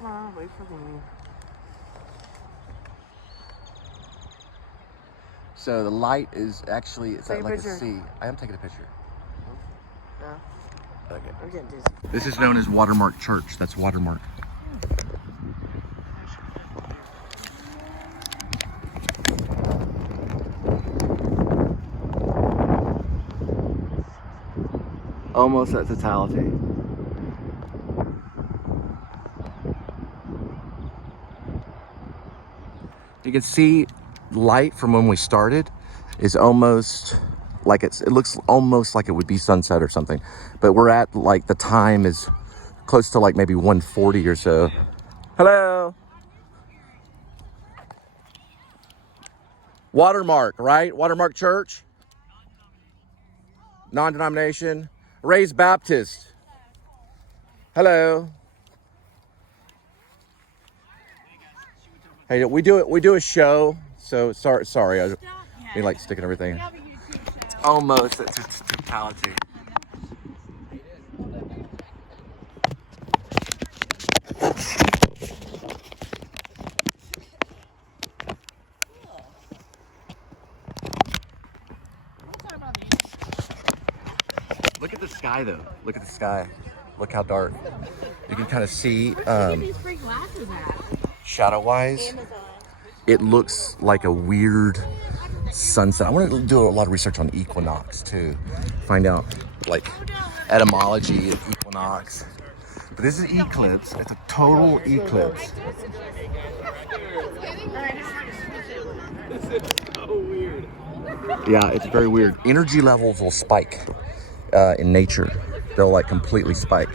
Come on, wait for me. So the light is actually, it's Take a like a picture. sea. I am taking a picture. No, Okay. I'm getting dizzy. This is known as Watermark Church. That's Watermark. Almost at totality. You can see light from when we started is almost like it looks almost like it would be sunset or something. But we're at like the time is close to like maybe 1:40 or so. Hello. Watermark, right? Watermark Church. Non-denomination. Raised Baptist. Hello. Hey, we do a show, so sorry. I mean, like sticking everything. Almost at totality. Look at the sky, though. Look at the sky. Look how dark. You can kind of see shadow-wise. It looks like a weird sunset. I want to do a lot of research on equinox too. Find out like etymology of equinox. But this is eclipse. It's a total eclipse. This is so weird. Yeah, it's very weird. Energy levels will spike in nature. They'll like completely spike.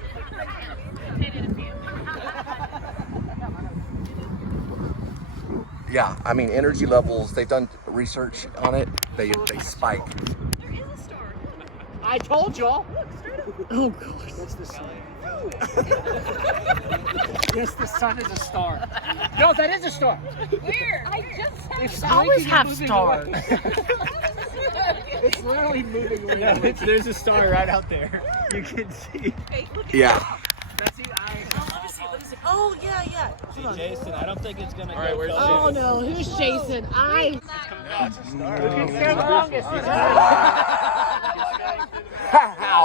Yeah, I mean energy levels, they've done research on it, they spike. There is a star. I told y'all. Look, straight up. Oh gosh. That's the sun. Yes, the sun is a star. No, that is a star. Where? I just said It's always blinking have and moving stars. away. It's literally moving away. No, there's a star right out there. You can see. Hey, look at Yeah. That's the eye. Oh, let me see. Let me see. Oh, yeah. Hold on. Jason, I don't think it's gonna go. Where's Oh no, who's Jason? No, it's a star.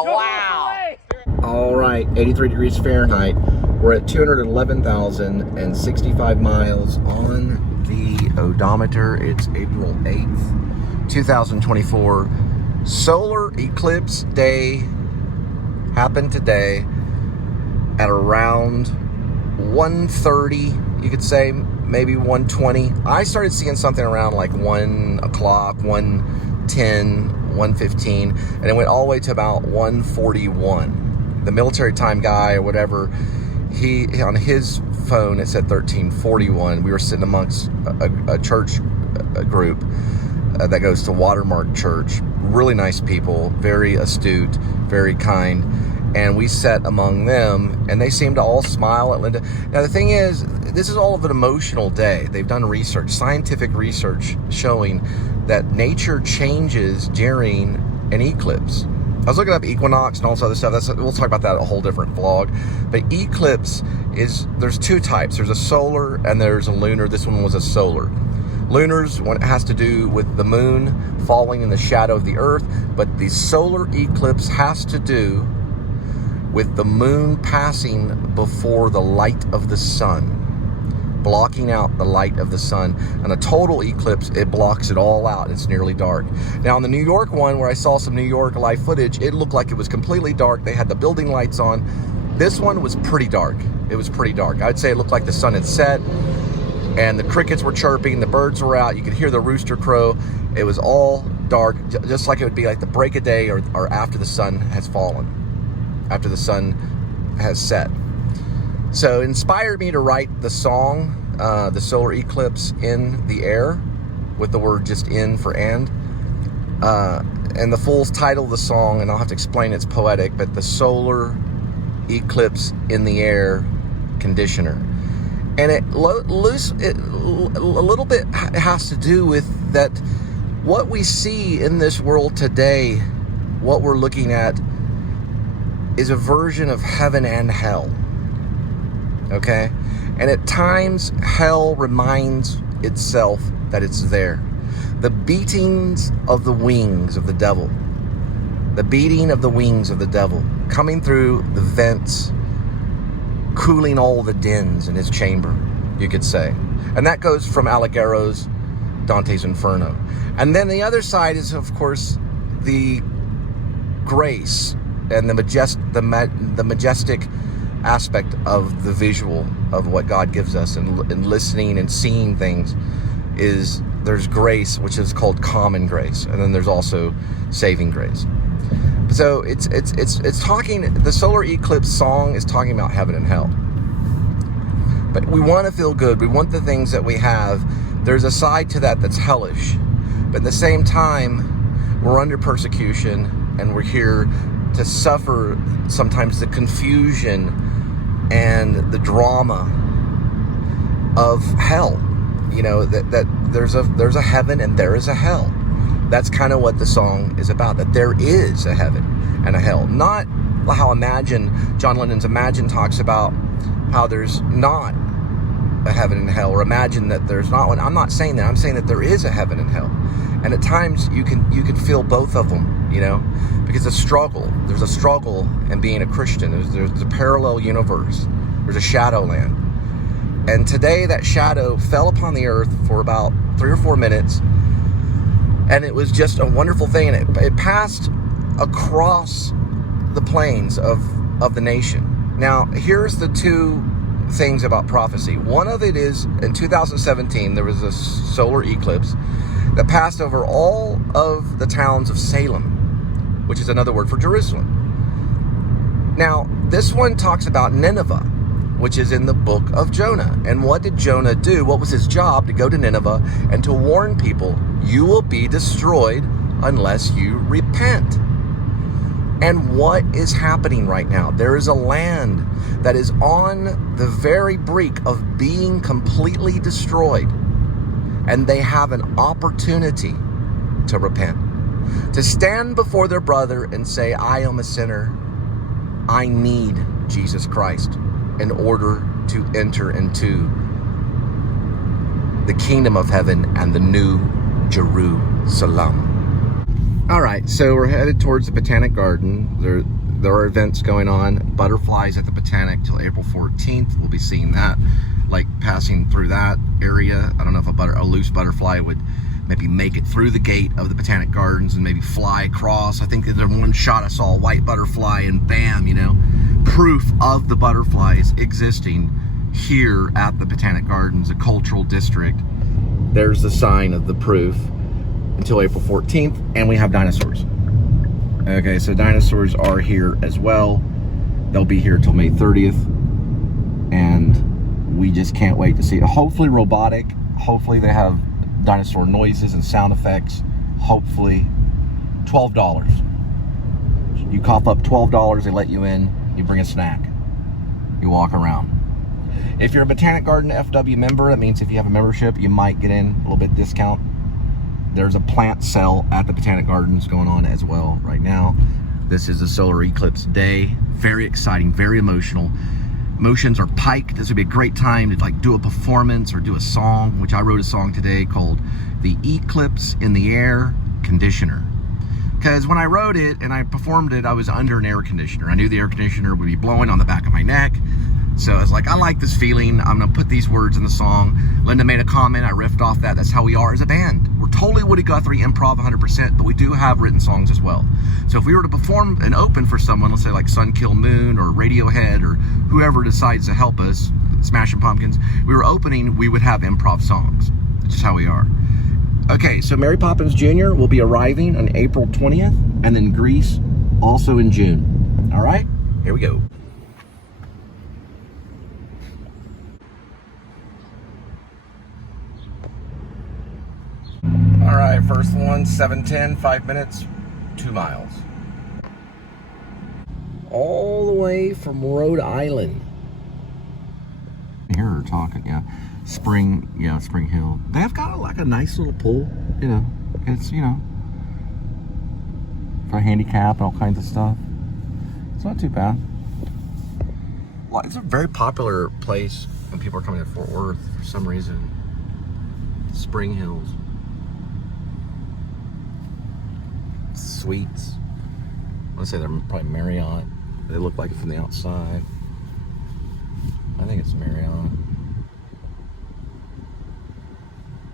Wow. All right, 83 degrees Fahrenheit. We're at 211,065 miles on the odometer. It's April 8th, 2024. Solar eclipse day happened today at around 1:30, you could say, maybe 1:20. I started seeing something around like 1 o'clock, 1:10, 1:15, and it went all the way to about 1:41. The military time guy or whatever, he on his phone it said 13:41. We were sitting amongst a church group that goes to Watermark Church. Really nice people, very astute, very kind. And we sat among them, and they seemed to all smile at Linda. Now, the thing is, this is all of an emotional day. They've done research, scientific research, showing that nature changes during an eclipse. I was looking up equinox and all this other stuff. We'll talk about that in a whole different vlog. But eclipse there's two types. There's a solar and there's a lunar. This one was a solar. Lunars, when it has to do with the moon falling in the shadow of the earth, but the solar eclipse has to do with the moon passing before the light of the sun, blocking out the light of the sun. And a total eclipse, it blocks it all out. It's nearly dark. Now, on the New York one, where I saw some New York live footage, it looked like it was completely dark. They had the building lights on. This one was pretty dark. It was pretty dark. I'd say it looked like the sun had set, and the crickets were chirping, the birds were out, you could hear the rooster crow. It was all dark, just like it would be like the break of day or after the sun has fallen, after the sun has set. So it inspired me to write the song, The Solar Eclipse in the Air, with the word just in for and. And the full title of the song, and I'll have to explain, it's poetic, but The Solar Eclipse in the Air Conditioner. And it a little bit has to do with that what we see in this world today, what we're looking at, is a version of heaven and hell. okay? And at times, hell reminds itself that it's there. The beatings of the wings of the devil, the beating of the wings of the devil, coming through the vents, cooling all the dens in his chamber, you could say. And that goes from Alighieri's Dante's Inferno. And then the other side is, of course, the grace and the majestic aspect of the visual of what God gives us, and listening and seeing things. Is there's grace, which is called common grace, and then there's also saving grace. So it's talking, the solar eclipse song is talking about heaven and hell. But we want to feel good. We want the things that we have. There's a side to that that's hellish. But at the same time, we're under persecution, and we're here to suffer sometimes the confusion and the drama of hell. You know, that there's a heaven and there is a hell. That's kind of what the song is about, that there is a heaven and a hell. Not how John Lennon's Imagine talks about how there's not a heaven and hell, or imagine that there's not one. I'm not saying that. I'm saying that there is a heaven and hell. And at times you can feel both of them, you know, because there's a struggle in being a Christian. There's a parallel universe. There's a shadowland. And today that shadow fell upon the earth for about 3 or 4 minutes. And it was just a wonderful thing. And it passed across the plains of the nation. Now, here's the two things about prophecy. One of it is, in 2017, there was a solar eclipse that passed over all of the towns of Salem, which is another word for Jerusalem. Now, this one talks about Nineveh, which is in the book of Jonah. And what did Jonah do? What was his job? To go to Nineveh and to warn people, you will be destroyed unless you repent. And what is happening right now? There is a land that is on the very brink of being completely destroyed. And they have an opportunity to repent, to stand before their brother and say, I am a sinner. I need Jesus Christ in order to enter into the kingdom of heaven and the new Jerusalem. All right, so we're headed towards the Botanic Garden. There are events going on. Butterflies at the Botanic till April 14th. We'll be seeing that, like passing through that area. I don't know if a loose butterfly would maybe make it through the gate of the Botanic Gardens and maybe fly across. I think that in one shot I saw a white butterfly, and bam, you know, proof of the butterflies existing here at the Botanic Gardens, a cultural district. There's the sign of the proof until April 14th, and we have dinosaurs. Okay, so dinosaurs are here as well. They'll be here till May 30th, and we just can't wait to see it. Hopefully robotic. Hopefully they have dinosaur noises and sound effects. Hopefully $12. You cough up $12, they let you in. You bring a snack. You walk around. If you're a Botanic Garden FW member, that means if you have a membership, you might get in a little bit discount. There's a plant sale at the Botanic Gardens going on as well right now. This is a solar eclipse day. Very exciting, very emotional. Emotions are piked. This would be a great time to like do a performance or do a song, which I wrote a song today called The Eclipse in the Air Conditioner. Because when I wrote it and I performed it, I was under an air conditioner. I knew the air conditioner would be blowing on the back of my neck. So I was like, I like this feeling. I'm gonna put these words in the song. Linda made a comment, I riffed off that. That's how we are as a band. We're totally Woody Guthrie improv 100%, but we do have written songs as well. So if we were to perform and open for someone, let's say like Sun Kill Moon or Radiohead or whoever decides to help us, Smashing Pumpkins, we were opening, we would have improv songs. It's just how we are. Okay, so Mary Poppins Jr. will be arriving on April 20th, and then Grease also in June. All right, here we go. All right, first one, 7:10, 5 minutes, 2 miles. All the way from Rhode Island. Here we're talking, yeah. Spring Hill. They've got like a nice little pool, you know. It's, you know, for handicap and all kinds of stuff. It's not too bad. It's a very popular place when people are coming to Fort Worth for some reason. Spring Hills. Suites. I want to say they're probably Marriott. They look like it from the outside. I think it's Marriott.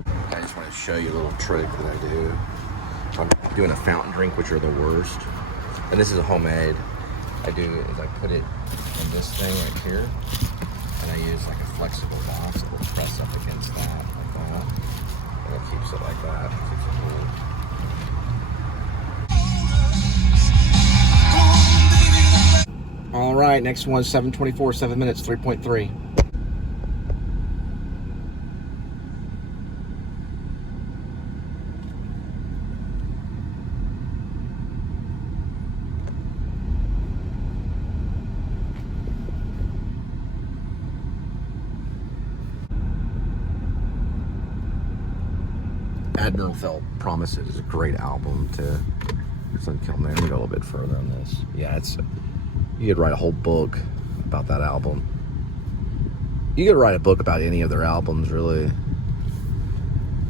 I just want to show you a little trick that I do. I'm doing a fountain drink, which are the worst. And this is a homemade. I do is I put it in this thing right here, and I use like a flexible box that will press up against that, like that. And it keeps it like that. It keeps it cool. All right, next one, 7:24, 7 minutes, 3.3. Edmund Felt Promises is a great album to. Let me go a little bit further on this. Yeah, you could write a whole book about that album. You could write a book about any of their albums, really.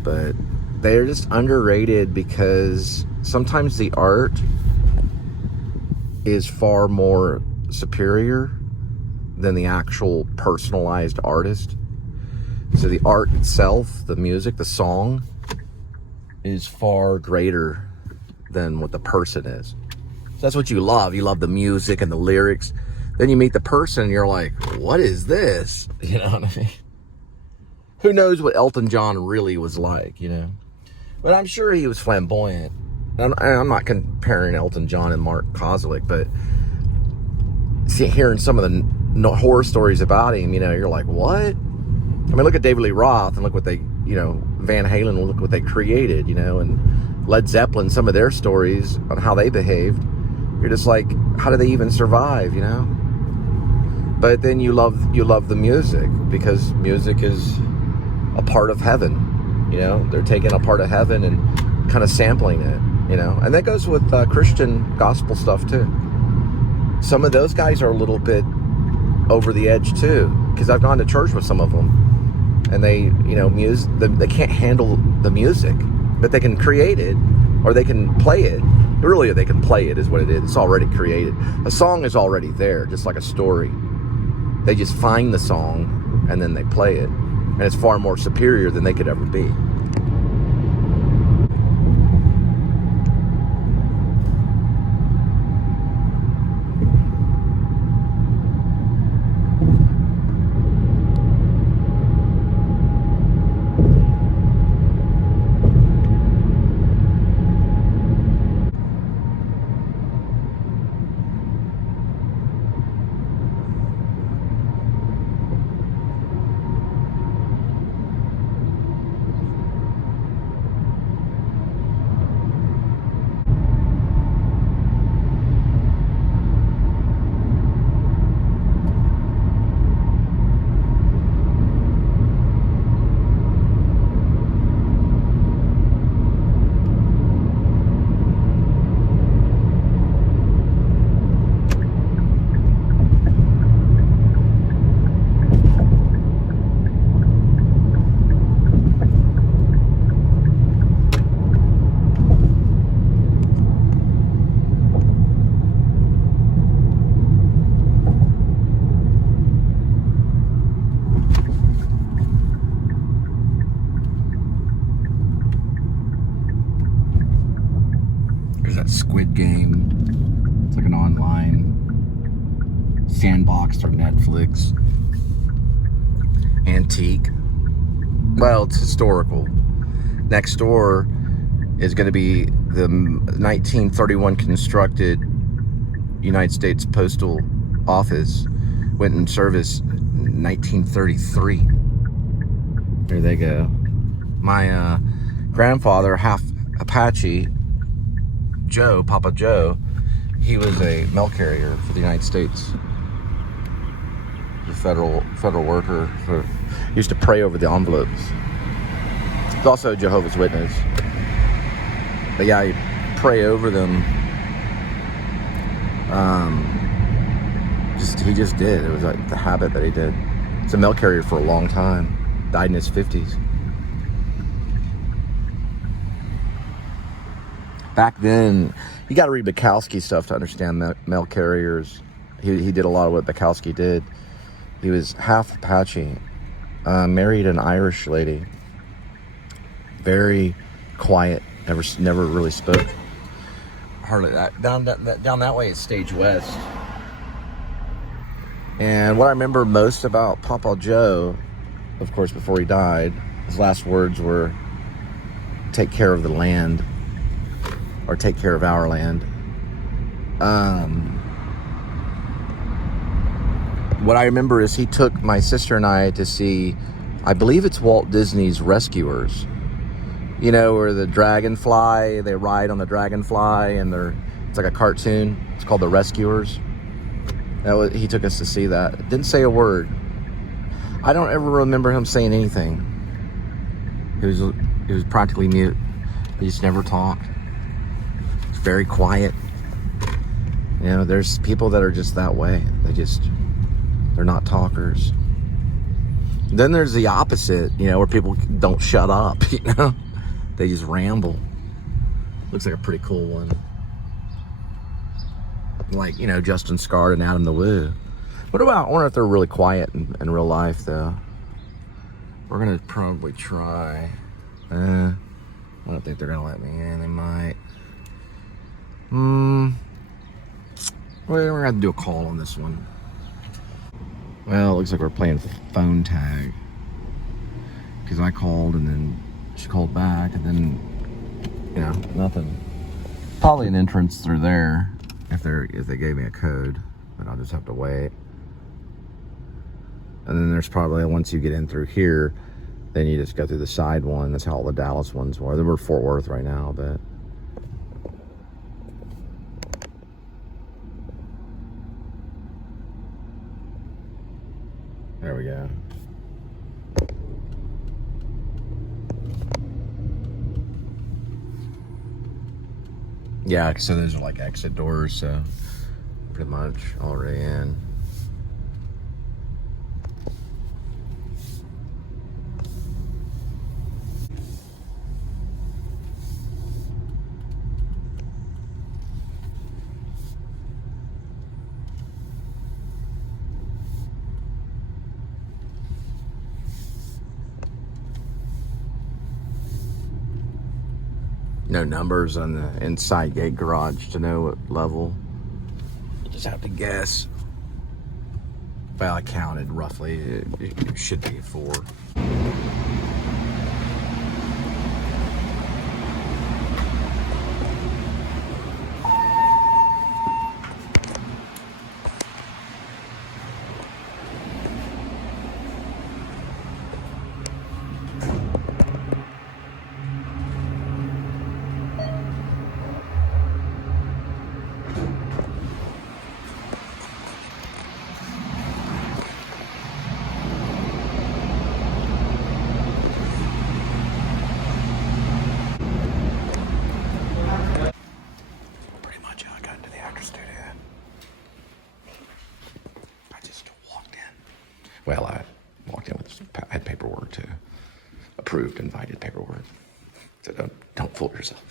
But they're just underrated because sometimes the art is far more superior than the actual personalized artist. So the art itself, the music, the song, is far greater than what the person is. So that's what you love. You love the music and the lyrics. Then you meet the person and you're like, what is this? You know what I mean? Who knows what Elton John really was like, you know? But I'm sure he was flamboyant. I'm not comparing Elton John and Mark Kozelek, but hearing some of the horror stories about him, you know, you're like, what? I mean, look at David Lee Roth and look what they, you know, Van Halen, look what they created, you know, and Led Zeppelin, some of their stories on how they behaved. You're just like, how do they even survive, you know? But then you love the music because music is a part of heaven, you know? They're taking a part of heaven and kind of sampling it, you know? And that goes with Christian gospel stuff too. Some of those guys are a little bit over the edge too, because I've gone to church with some of them. And they, you know, they can't handle the music, but they can create it, or they can play it. Really, they can play it is what it is. It's already created. A song is already there, just like a story. They just find the song, and then they play it. And it's far more superior than they could ever be. Squid Game. It's like an online sandbox or Netflix. Antique. Well, it's historical. Next door is going to be the 1931 constructed United States Postal Office. Went in service in 1933. There they go. My grandfather, half Apache, Joe, Papa Joe, he was a mail carrier for the United States. The federal worker. He used to pray over the envelopes. He's also a Jehovah's Witness. But yeah, he'd pray over them. He just did. It was like the habit that he did. He's a mail carrier for a long time. Died in his 50s. Back then, you got to read Bukowski stuff to understand mail carriers. He did a lot of what Bukowski did. He was half Apache, married an Irish lady. Very quiet, never really spoke. Hardly that. Down that way is Stage West. And what I remember most about Papa Joe, of course, before he died, his last words were, "Take care of the land," or "Take care of our land." What I remember is he took my sister and I to see, I believe it's Walt Disney's Rescuers. You know, where the dragonfly, they ride on the dragonfly, and it's like a cartoon. It's called The Rescuers. He took us to see that. Didn't say a word. I don't ever remember him saying anything. He was practically mute. He just never talked. It's very quiet. You know, there's people that are just that way. They're not talkers. Then there's the opposite, you know, where people don't shut up, you know? They just ramble. Looks like a pretty cool one. Like, you know, Justin Scarred and Adam the Woo. I wonder if they're really quiet in real life, though. We're gonna probably try. I don't think they're gonna let me in. They might. We're gonna have to do a call on this one. Well, it looks like we're playing phone tag. Because I called and then she called back and then, you know, nothing. Probably an entrance through there if they gave me a code, but I'll just have to wait. And then there's probably, once you get in through here, then you just go through the side one. That's how all the Dallas ones were. We're Fort Worth right now, but there we go. Yeah, so those are like exit doors, so pretty much already in. No numbers on the inside gate garage to know what level. You just have to guess. Well, I counted roughly. It should be 4. Well, I walked in with, I had paperwork too. Approved, invited paperwork. So don't fool yourself.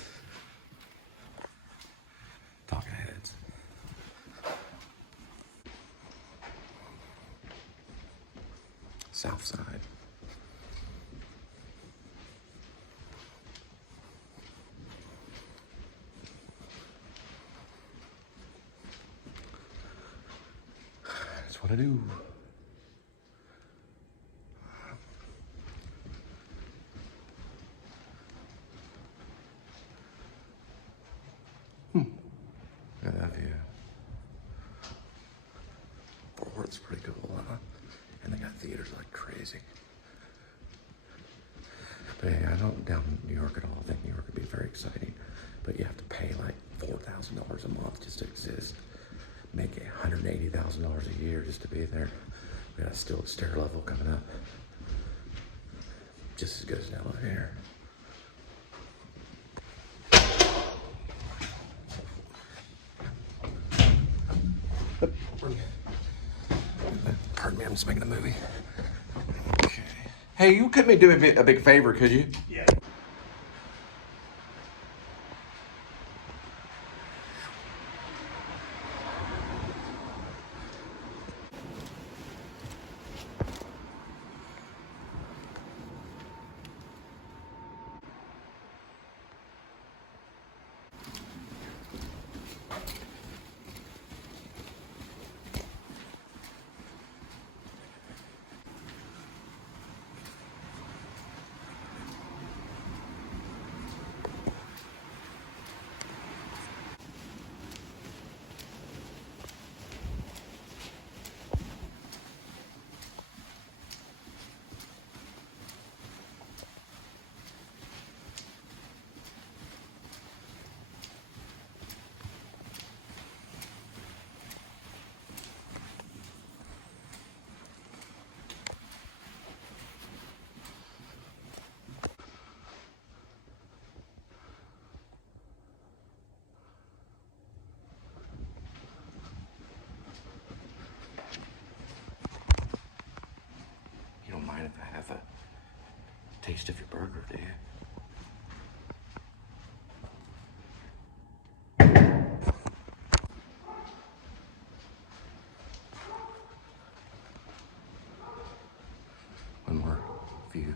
Talking heads. South side. That's what I do. Look at that view. Fort Worth's pretty cool, huh? And they got theaters like crazy. But yeah, I don't doubt New York at all. I think New York would be very exciting. But you have to pay like $4,000 a month just to exist. Make $180,000 a year just to be there. We got still a stair level coming up. Just as good as an elevator. Pardon me, I'm just making a movie. Okay. Hey, you could me do a big favor, could you? Yeah. You don't mind if I have a taste of your burger, do you? One more view.